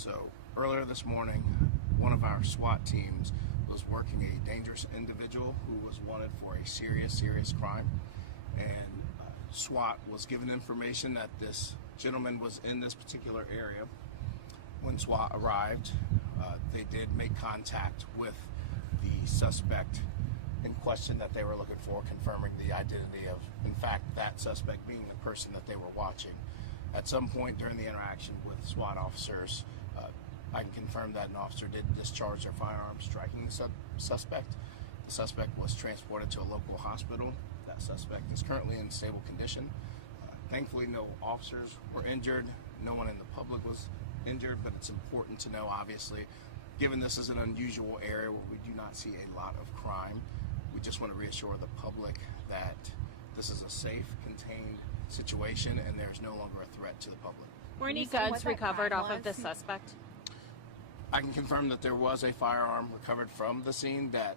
So earlier this morning, one of our SWAT teams was working a dangerous individual who was wanted for a serious crime. And SWAT was given information that this gentleman was in this particular area. When SWAT arrived, they did make contact with the suspect in question that they were looking for, confirming the identity of, in fact, that suspect being the person that they were watching. At some point during the interaction with SWAT officers, I can confirm that an officer did discharge their firearm, striking the suspect. The suspect was transported to a local hospital. That suspect is currently in stable condition. Thankfully, no officers were injured. No one in the public was injured, but it's important to know, obviously, given this is an unusual area where we do not see a lot of crime, we just want to reassure the public that this is a safe, contained situation and there's no longer a threat to the public. Were any guns recovered off of the suspect? I can confirm that there was a firearm recovered from the scene that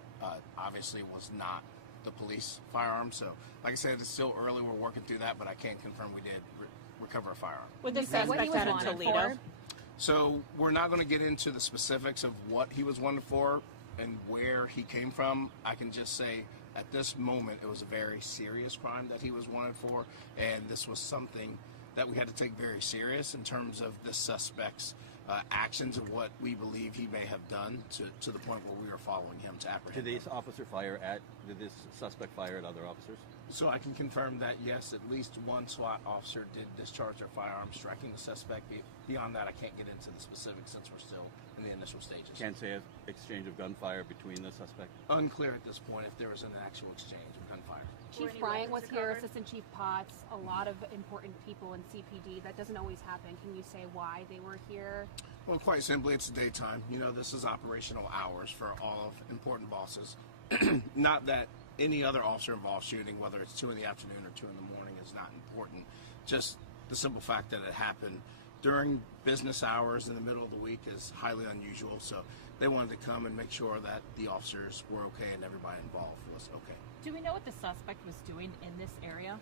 obviously was not the police firearm. So, like I said, it's still early. We're working through that, but I can confirm we did recover a firearm. With the suspect out in Toledo? So, we're not going to get into the specifics of what he was wanted for and where he came from. I can just say at this moment it was a very serious crime that he was wanted for, and this was something that we had to take very serious in terms of the suspect's actions and what we believe he may have done to the point where we were following him to apprehend him. Did this suspect fire at other officers? So I can confirm that yes, at least one SWAT officer did discharge their firearm, striking the suspect. Beyond that, I can't get into the specifics since we're still in the initial stages. Can't say an exchange of gunfire between the suspect? Unclear at this point if there was an actual exchange of gunfire. Chief Bryant was here, Assistant Chief Potts, a lot of important people in CPD. That doesn't always happen. Can you say why they were here? Well, quite simply, it's daytime. You know, this is operational hours for all of important bosses. Not that any other officer involved shooting, whether it's 2 in the afternoon or 2 in the morning, is not important. Just the simple fact that it happened during business hours in the middle of the week is highly unusual. So they wanted to come and make sure that the officers were okay and everybody involved was okay. Do we know what the suspect was doing in this area?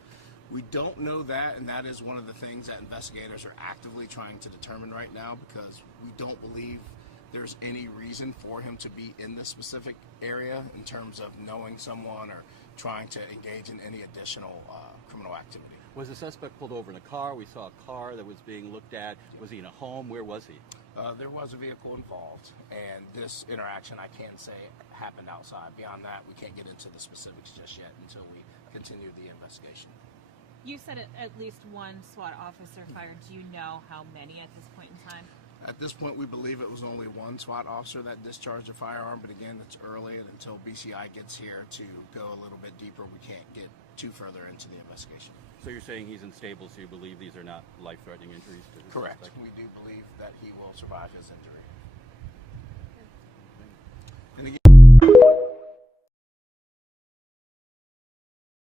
We don't know that, and that is one of the things that investigators are actively trying to determine right now, because we don't believe there's any reason for him to be in this specific area in terms of knowing someone or trying to engage in any additional criminal activity. Was the suspect pulled over in a car? We saw a car that was being looked at. Was he in a home? Where was he? There was a vehicle involved, and this interaction, I can say, happened outside. Beyond that, we can't get into the specifics just yet until we continue the investigation. You said at least one SWAT officer fired. Do you know how many at this point in time? At this point, we believe it was only one SWAT officer that discharged a firearm, but again, it's early, and until BCI gets here to go a little bit deeper, we can't get too further into the investigation. So you're saying he's unstable, so you believe these are not life-threatening injuries to the Correct. suspect? We do believe that he will survive his injury.